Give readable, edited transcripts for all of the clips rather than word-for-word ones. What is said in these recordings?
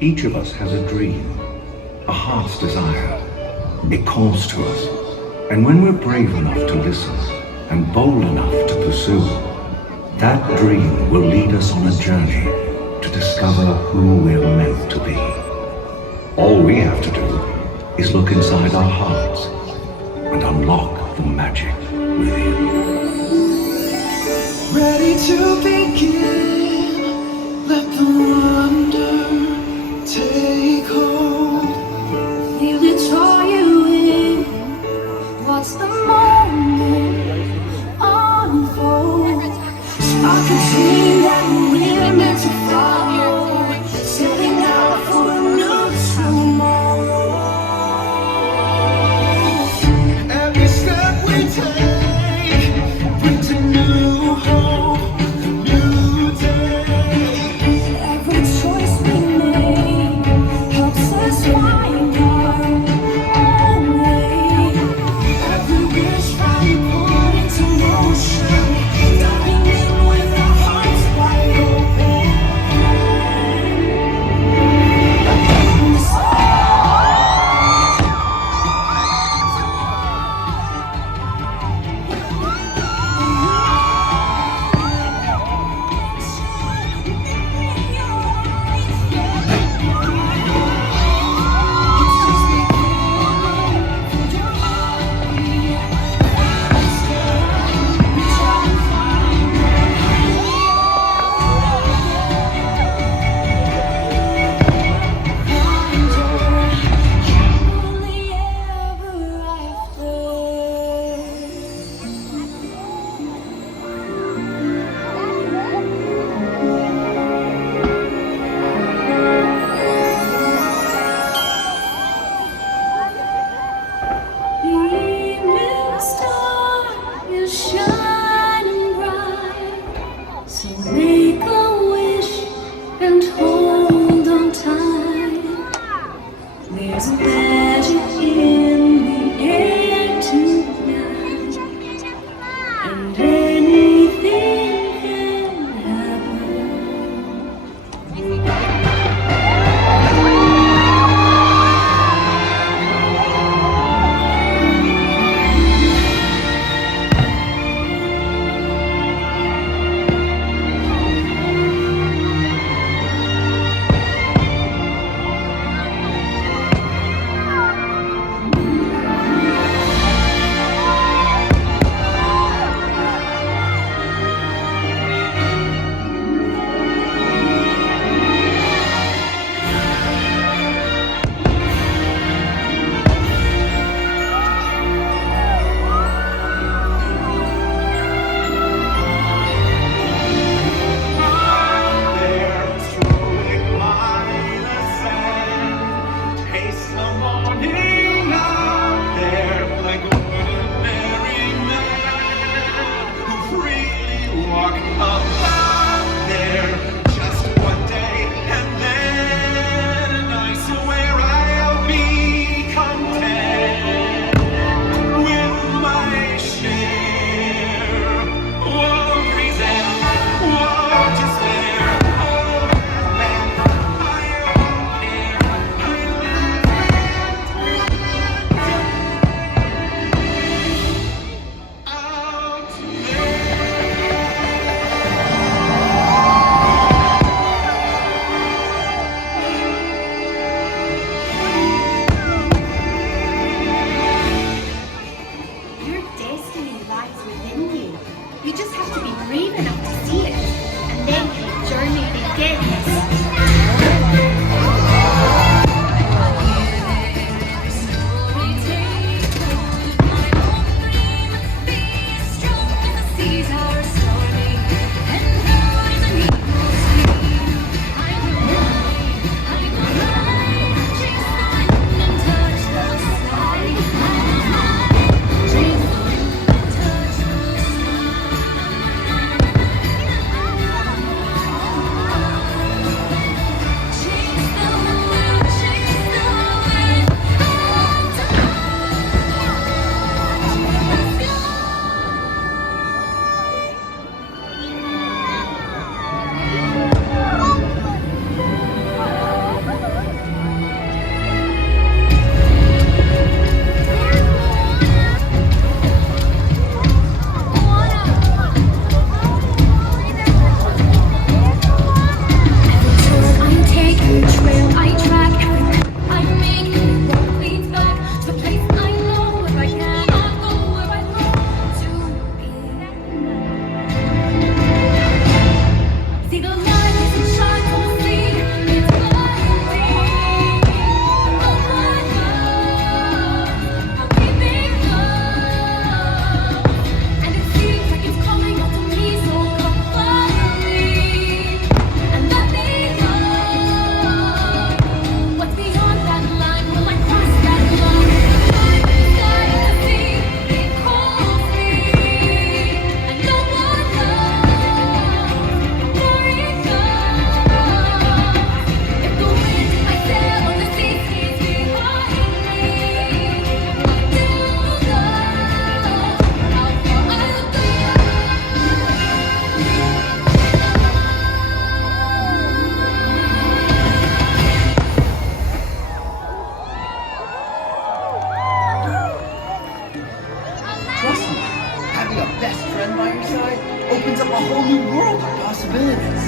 Each of us has a dream, a heart's desire. It calls to us. And when we're brave enough to listen and bold enough to pursue, that dream will lead us on a journey to discover who we're meant to be. All we have to do is look inside our hearts and unlock the magic within. Ready to begin, let the wonder take hold. Feel it draw you in. Watch the moment unfold. Spark a dream that we're meant to follow. Setting out for a new tomorrow. Every step we take friend by your side opens up a whole new world of possibilities.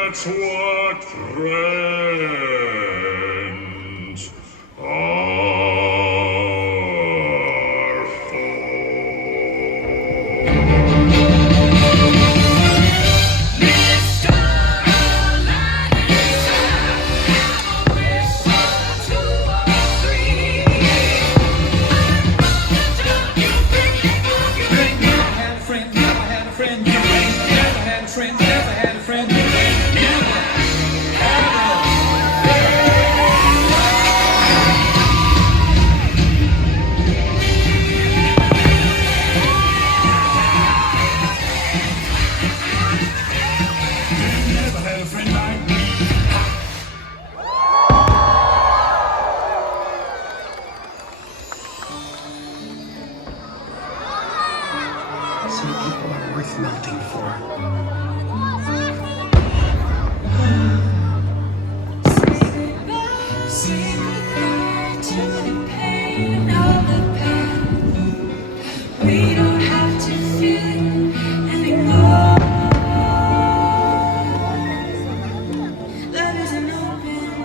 That's what friends are for. Mr. Aladdin, whistle 2 or 3. You bring it on, you bring it. Never had a friend, never had a friend. You ain't never had a friend, never had a friend. You ain't never never had a friend like me. Some people are worth melting for. Say goodbye to the pain of the past. We don't have to feel it anymore. Love is an open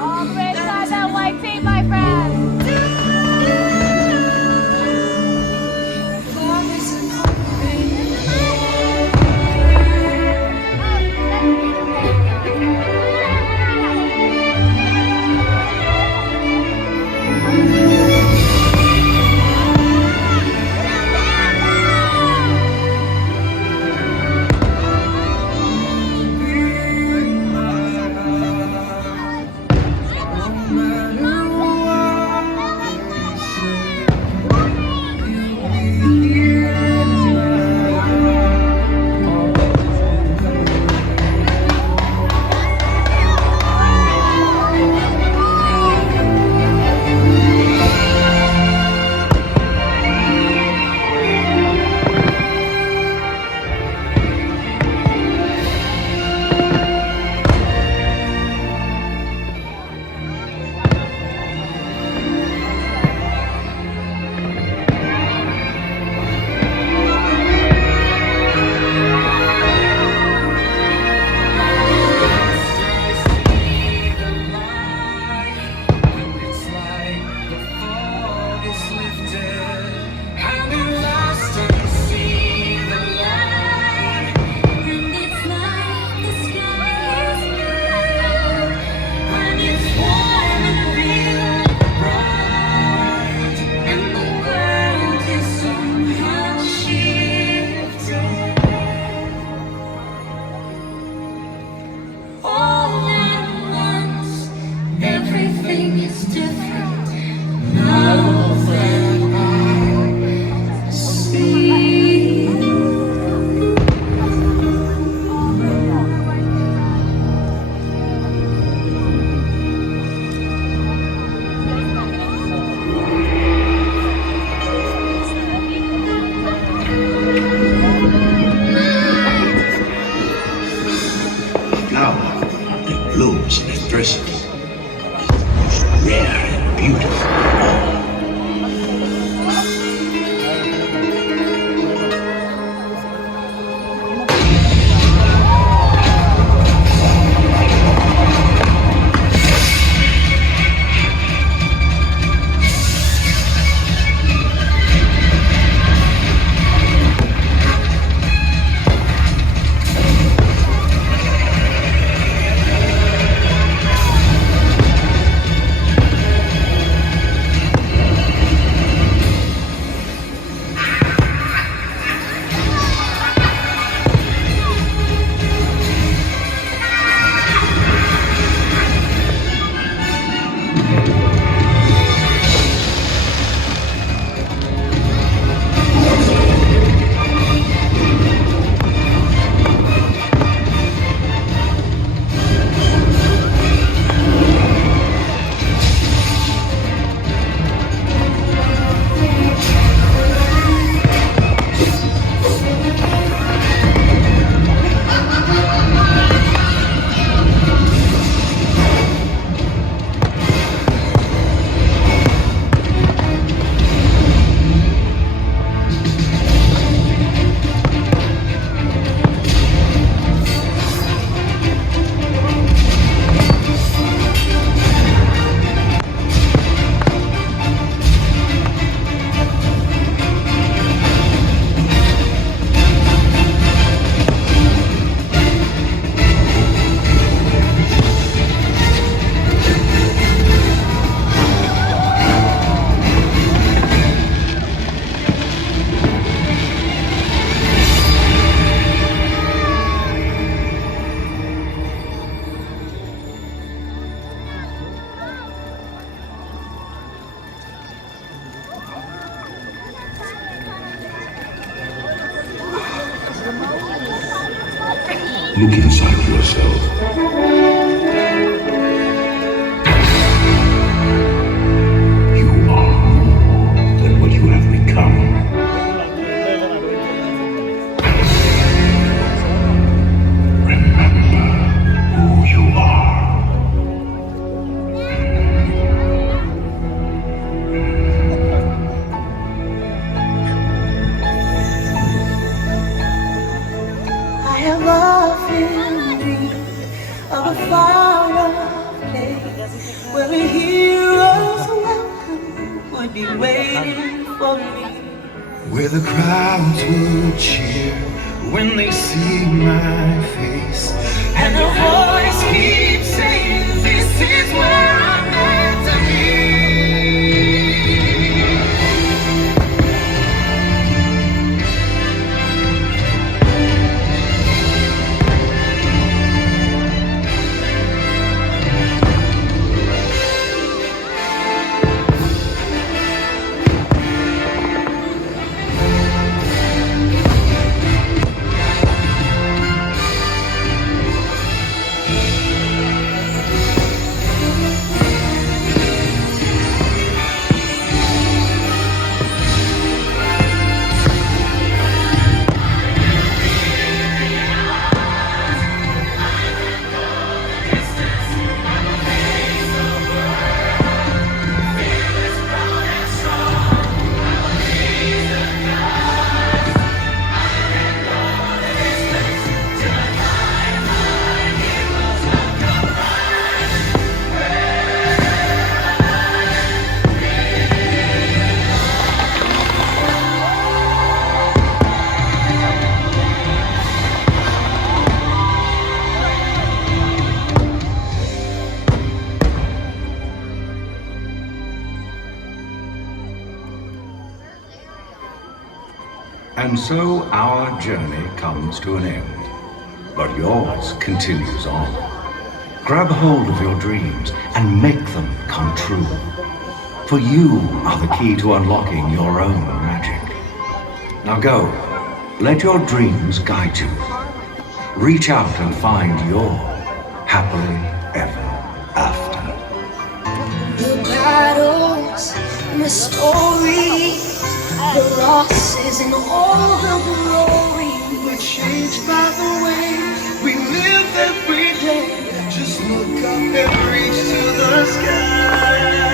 All praise God, that white team, my friends. love is rare and beautiful. Look inside yourself. You are more than what you have become. Remember who you are. I have often dreamed of a far-off place where a hero's welcome would be waiting for me. Where the crowds would cheer when they see my face. And the voice keeps saying, this is where I'm meant to be. And so our journey comes to an end, but yours continues on. Grab hold of your dreams and make them come true. For you are the key to unlocking your own magic. Now go, let your dreams guide you. Reach out and find your happily ever after. The battles and the stories, the losses and all the glory. We're changed by the way we live every day. Just look up and reach to the sky.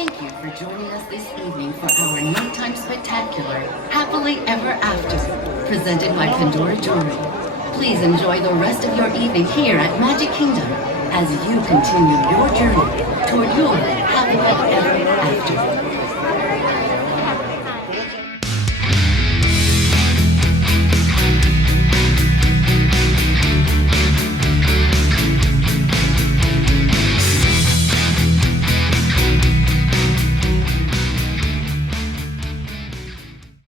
Thank you for joining us this evening for our nighttime spectacular, Happily Ever After, presented by Pandora Jewelry. Please enjoy the rest of your evening here at Magic Kingdom as you continue your journey toward your happily ever